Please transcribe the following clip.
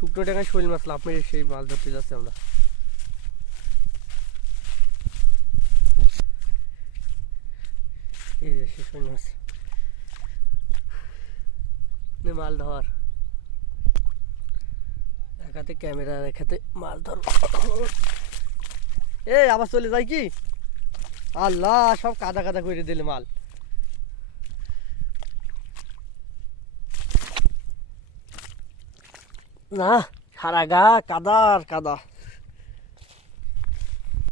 শুকনো টাকায় শৈল মাছ লাভ মেরে সেই মাছ ধরতে যাচ্ছি আমরা। এই যে সে শৈল মাছ মাছ ধর, এক হাতে ক্যামেরা এক হাতে মাছ ধর। এই আবার চলে যায় কি, আল্লাহ সব কাদা কাদা করে দিলে মাল। না সারা গা কাদা আর কাদা।